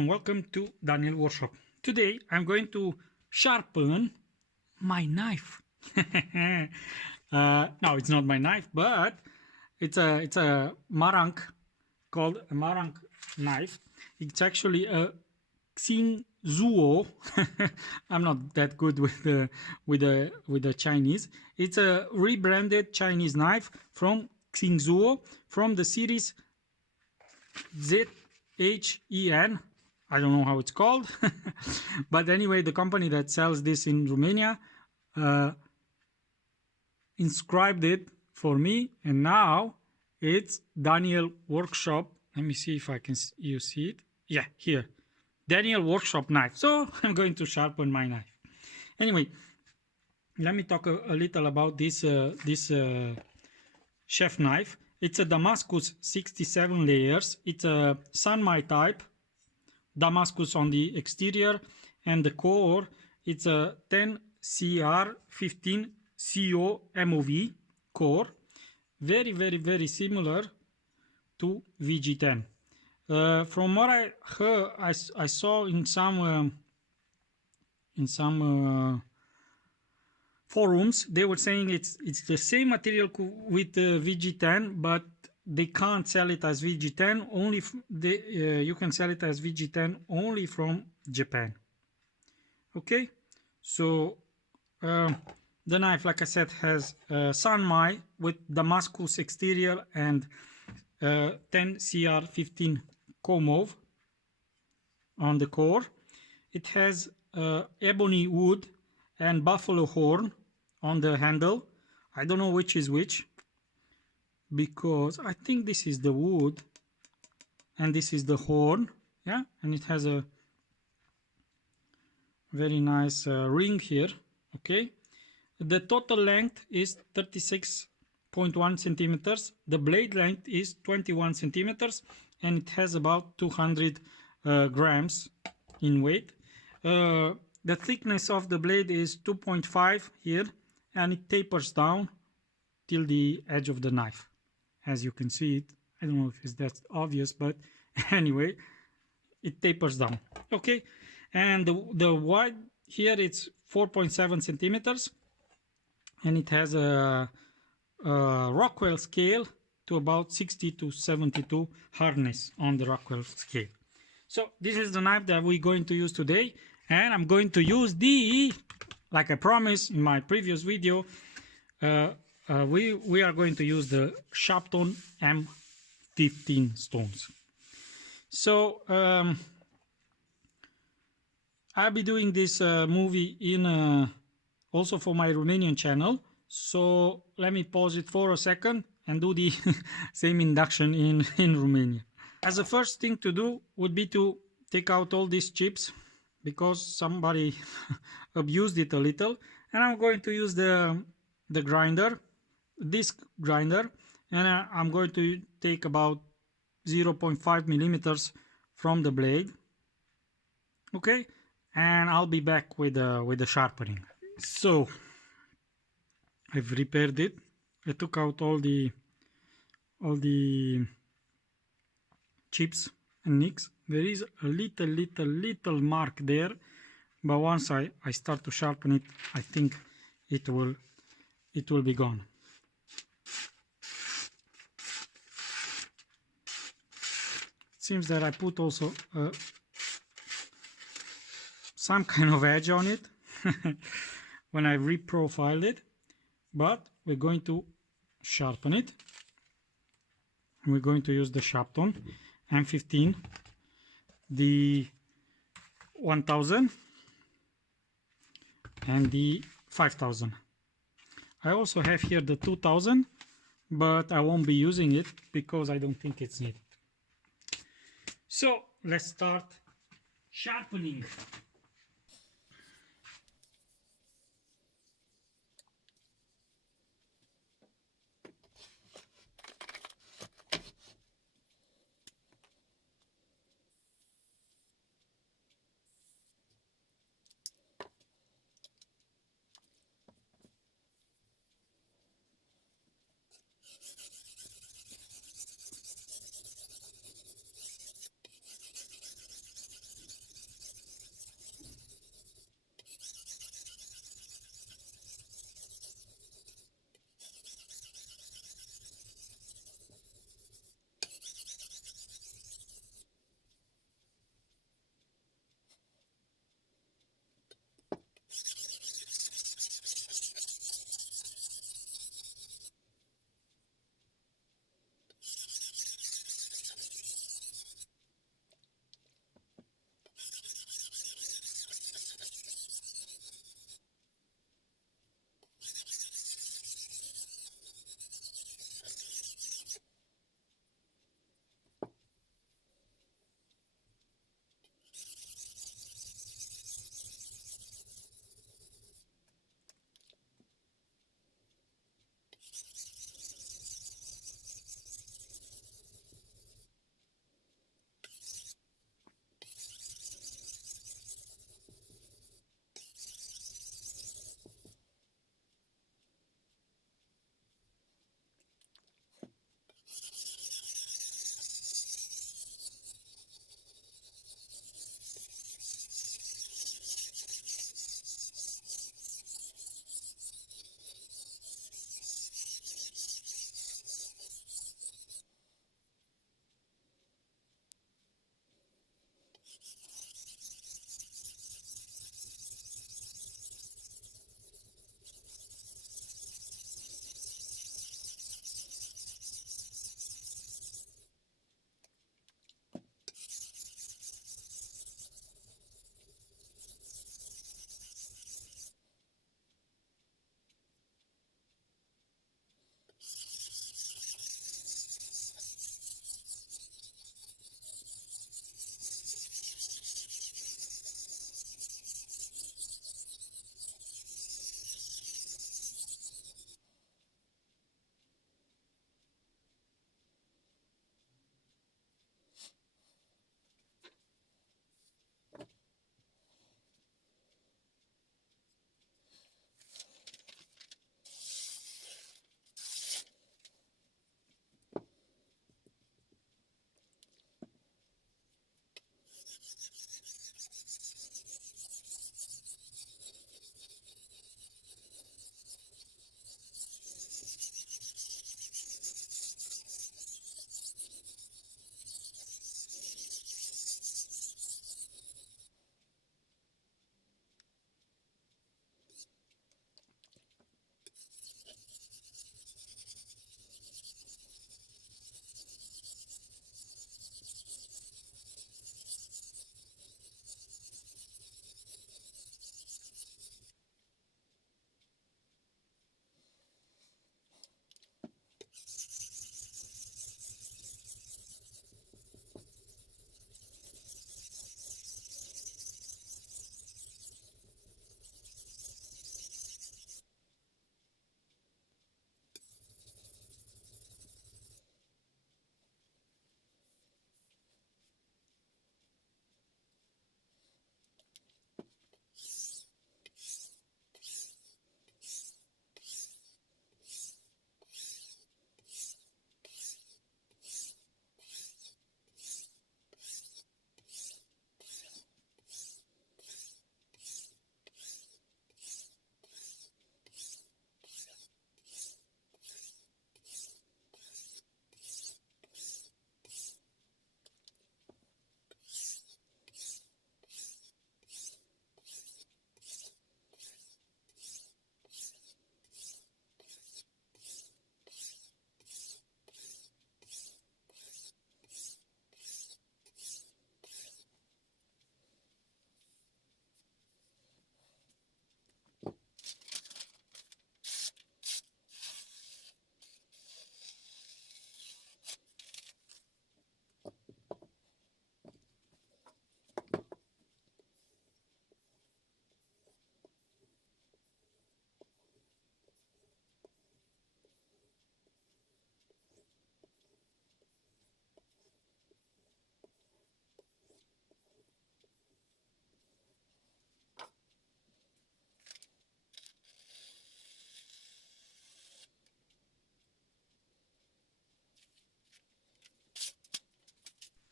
and welcome to Daniel Workshop. Today I'm going to sharpen my knife. No, it's not my knife, but it's a marang, called a marang knife. It's actually a XINZUO. I'm not that good with the Chinese. It's a rebranded Chinese knife from XINZUO from the series Zhen. I don't know how it's called. But anyway, the company that sells this in Romania inscribed it for me, and now it's Daniel Workshop. Let me see if I can you see it. Yeah, here, Daniel Workshop knife. So I'm going to sharpen my knife. Anyway, let me talk a little about this chef knife. It's a Damascus 67 layers. It's a Sanmai type, Damascus on the exterior, and the core, it's a 10CR15 CO MOV core. Very similar to VG10. From what I heard, I saw in some forums, they were saying it's the same material with VG10, but they can't sell it as VG10. Only you can sell it as VG10 only from Japan. Okay, so the knife, like I said, has Sanmai with Damascus exterior and 10CR15 Komov on the core. It has ebony wood and buffalo horn on the handle. I don't know which is which, because I think this is the wood and this is the horn. Yeah, and it has a very nice ring here. Okay, the total length is 36.1 centimeters. The blade length is 21 centimeters, and it has about 200 grams in weight. The thickness of the blade is 2.5 here, and it tapers down till the edge of the knife. As you can see it, I don't know if it's that obvious, but anyway, it tapers down. Okay, and the wide here it's 4.7 centimeters, and it has a Rockwell scale to about 60 to 72 hardness on the Rockwell scale. So this is the knife that we're going to use today, and I'm going to use like I promised in my previous video, we are going to use the Shapton M15 stones. So I'll be doing this movie in also for my Romanian channel. So let me pause it for a second and do the same induction in Romania. As the first thing to do would be to take out all these chips, because somebody abused it a little, and I'm going to use the grinder, disc grinder, and I'm going to take about 0.5 millimeters from the blade. Okay, and I'll be back with the sharpening. So I've repaired it. I took out all the chips and nicks. There is a little mark there, but once I start to sharpen it, I think it will be gone. It seems that I put also some kind of edge on it when I reprofiled it, but we're going to sharpen it. We're going to use the Shapton M15, the 1000 and the 5000. I also have here the 2000, but I won't be using it because I don't think it's needed. So let's start sharpening.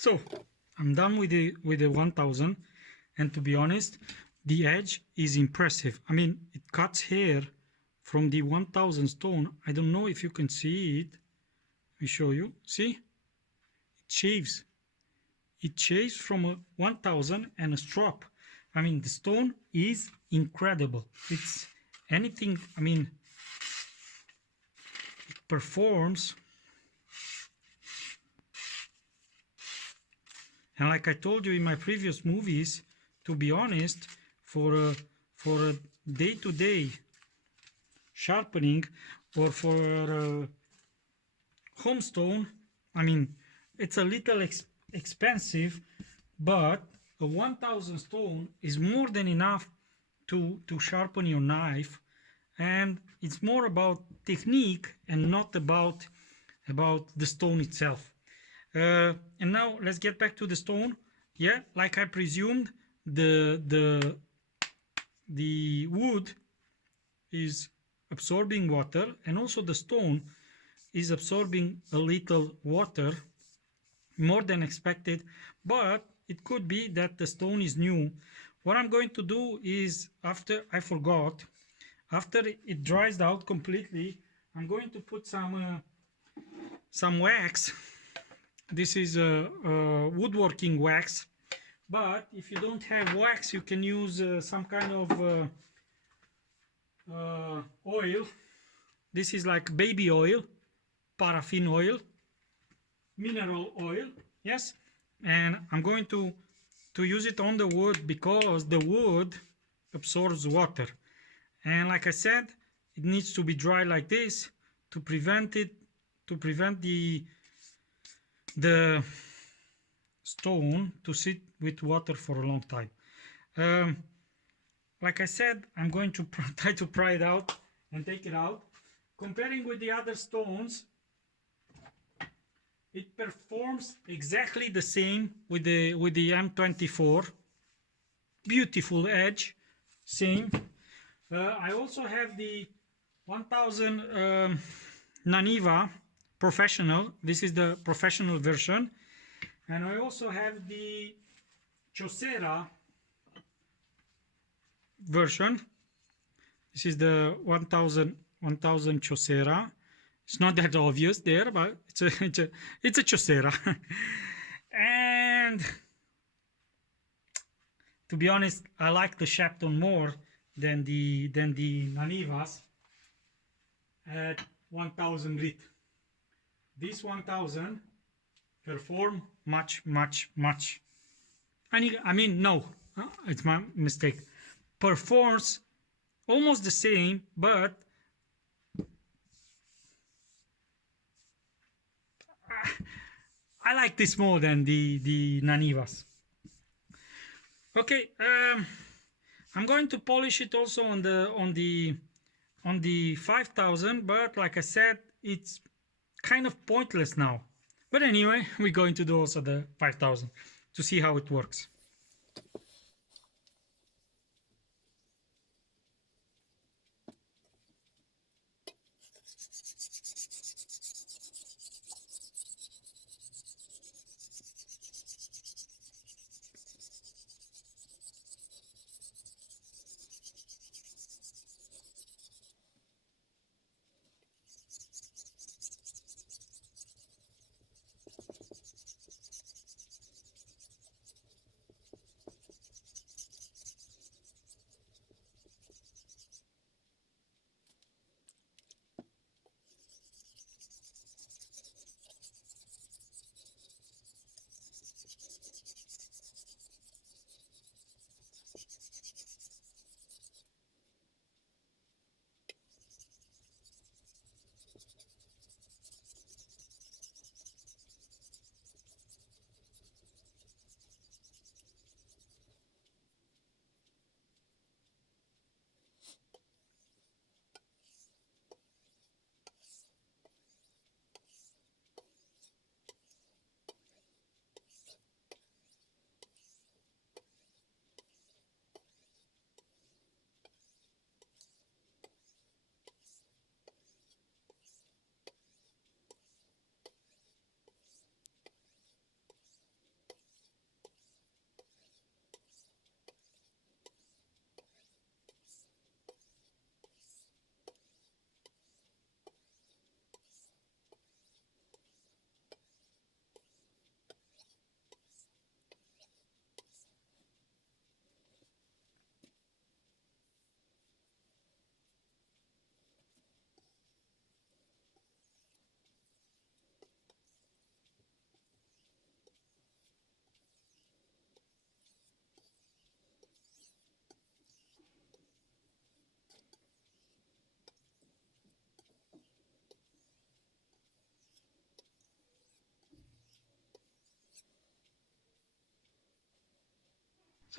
So I'm done with the 1000, and to be honest, the edge is impressive. I mean, it cuts here from the 1000 stone. I don't know if you can see it. Let me show you. See? It shaves. It shaves from a 1000 and a strop. I mean, the stone is incredible. It's anything, I mean, it performs. And like I told you in my previous movies, to be honest, for a day-to-day sharpening or for home stone, I mean, it's a little expensive, but a 1000 stone is more than enough to sharpen your knife, and it's more about technique and not about the stone itself. And now let's get back to the stone. Yeah, like I presumed, the wood is absorbing water, and also the stone is absorbing a little water, more than expected, but it could be that the stone is new. What I'm going to do is, after it dries out completely, I'm going to put some wax. This is a woodworking wax, but if you don't have wax, you can use some kind of oil. This is like baby oil, paraffin oil, mineral oil, yes. And I'm going to use it on the wood because the wood absorbs water, and like I said, it needs to be dry like this to prevent the stone to sit with water for a long time. Like I said, I'm going to try to pry it out and take it out. Comparing with the other stones, it performs exactly the same with the M24. Beautiful edge, same. I also have the 1000 Naniva Professional. This is the professional version, and I also have the Chosera version. This is the 1000 Chosera. It's not that obvious there, but it's a Chosera. And to be honest, I like the Shapton more than the Nanivas at 1000 grit. This 1000 perform much. I mean, no, it's my mistake. Performs almost the same, but I like this more than the Nanivas. Okay, I'm going to polish it also on the 5000, but like I said, it's kind of pointless now. But anyway, we're going to do also the 5000 to see how it works.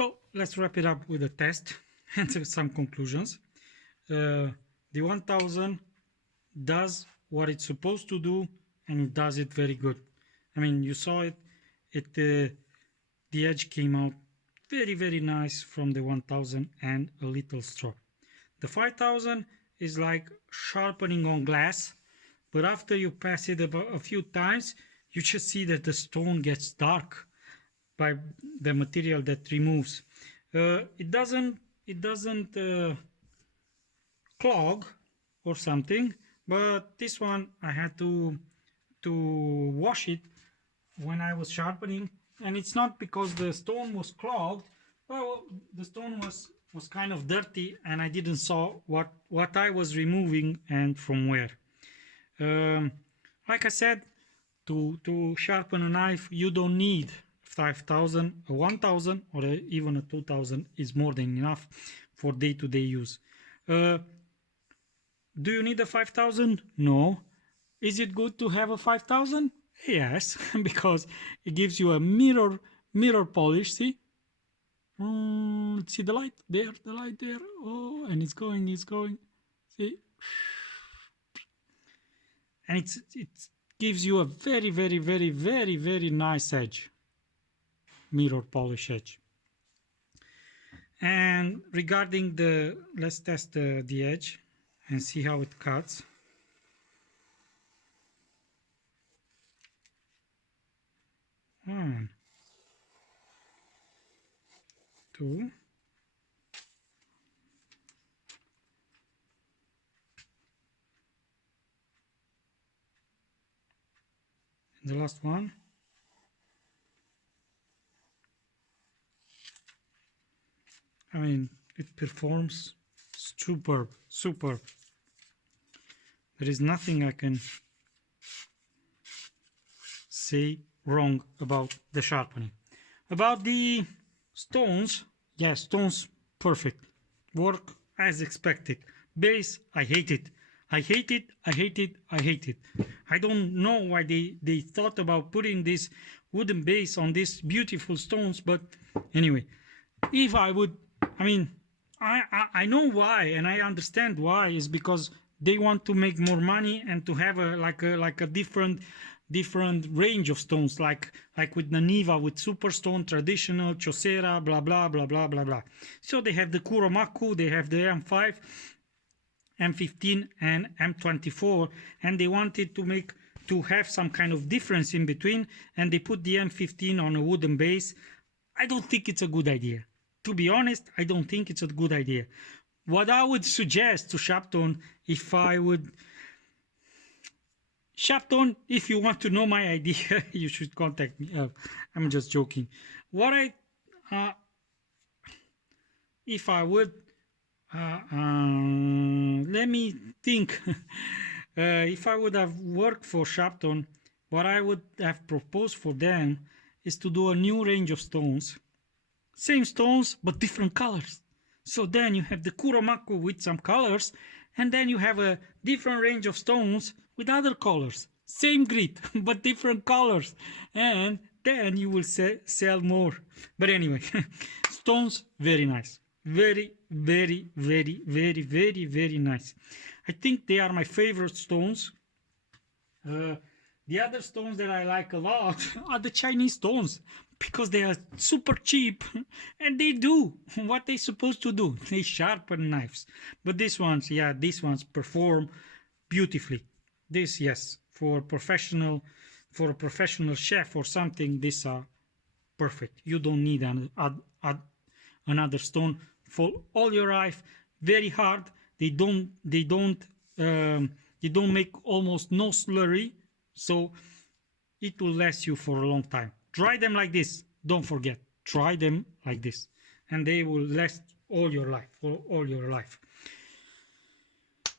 So let's wrap it up with a test and some conclusions. The 1000 does what it's supposed to do, and it does it very good. I mean, you saw it. The edge came out very nice from the 1000 and a little straw. The 5000 is like sharpening on glass, but after you pass it about a few times, you just see that the stone gets dark by the material that removes. It doesn't clog or something, but this one I had to wash it when I was sharpening, and it's not because the stone was clogged. Well, the stone was kind of dirty, and I didn't saw what I was removing and from where. Like I said, to sharpen a knife, you don't need 5000. A 1000 or even a 2000 is more than enough for day-to-day use. Do you need a 5000? No. Is it good to have a 5000? Yes, because it gives you a mirror polish. See? See the light there, the light there. Oh, and it's going. See? And it gives you a very nice edge. Mirror polish edge. And regarding let's test the edge and see how it cuts. One, two, and the last one. I mean, it performs superb. There is nothing I can say wrong about the sharpening. About the stones, yeah, stones perfect. Work as expected. Base, I hate it. I don't know why they thought about putting this wooden base on these beautiful stones, but anyway, if I would, I mean, I know why, and I understand why. Is because they want to make more money and to have a different range of stones, like with Naniva, with Superstone, traditional, Chaucera, blah blah blah blah blah blah. So they have the Kuromaku, they have the M5, M15 and M24, and they wanted to have some kind of difference in between, and they put the M15 on a wooden base. I don't think it's a good idea. To be honest, I don't think it's a good idea. What I would suggest to Shapton, Shapton, if you want to know my idea, you should contact me. I'm just joking. If I would, let me think. If I would have worked for Shapton, what I would have proposed for them is to do a new range of stones. Same stones, but different colors. So then you have the Kuromaku with some colors, and then you have a different range of stones with other colors. Same grit, but different colors. And then you will sell more. But anyway, stones, very nice. Very nice. I think they are my favorite stones. The other stones that I like a lot are the Chinese stones, because they are super cheap and they do what they're supposed to do. They sharpen knives. But these ones, yeah, these ones perform beautifully. This, yes, for a professional chef or something, these are perfect. You don't need another stone for all your knife. Very hard. They don't make almost no slurry, so it will last you for a long time. Try them like this. Don't forget, try them like this, and they will last all your life.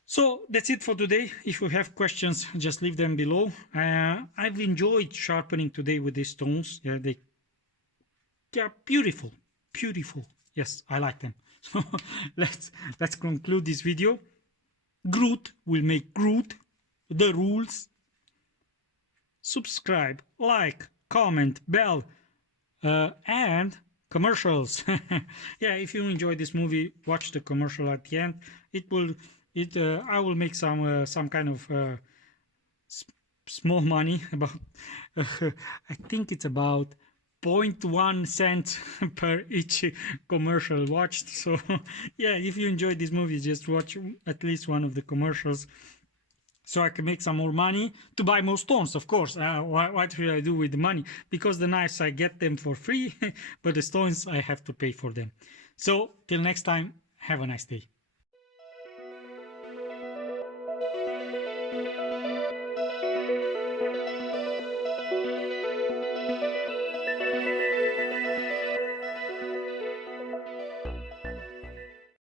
So that's it for today. If you have questions, just leave them below. I've enjoyed sharpening today with these stones. Yeah, they are beautiful. Yes, I like them. So let's conclude this video. Groot will make Groot. The rules. Subscribe, like, comment, bell, and commercials. Yeah, if you enjoy this movie, watch the commercial at the end. I will make some kind of small money, about I think it's about 0.1 cent per each commercial watched. So yeah, if you enjoyed this movie, just watch at least one of the commercials so I can make some more money to buy more stones, of course. What should I do with the money? Because the knives, I get them for free, but the stones, I have to pay for them. So till next time, have a nice day.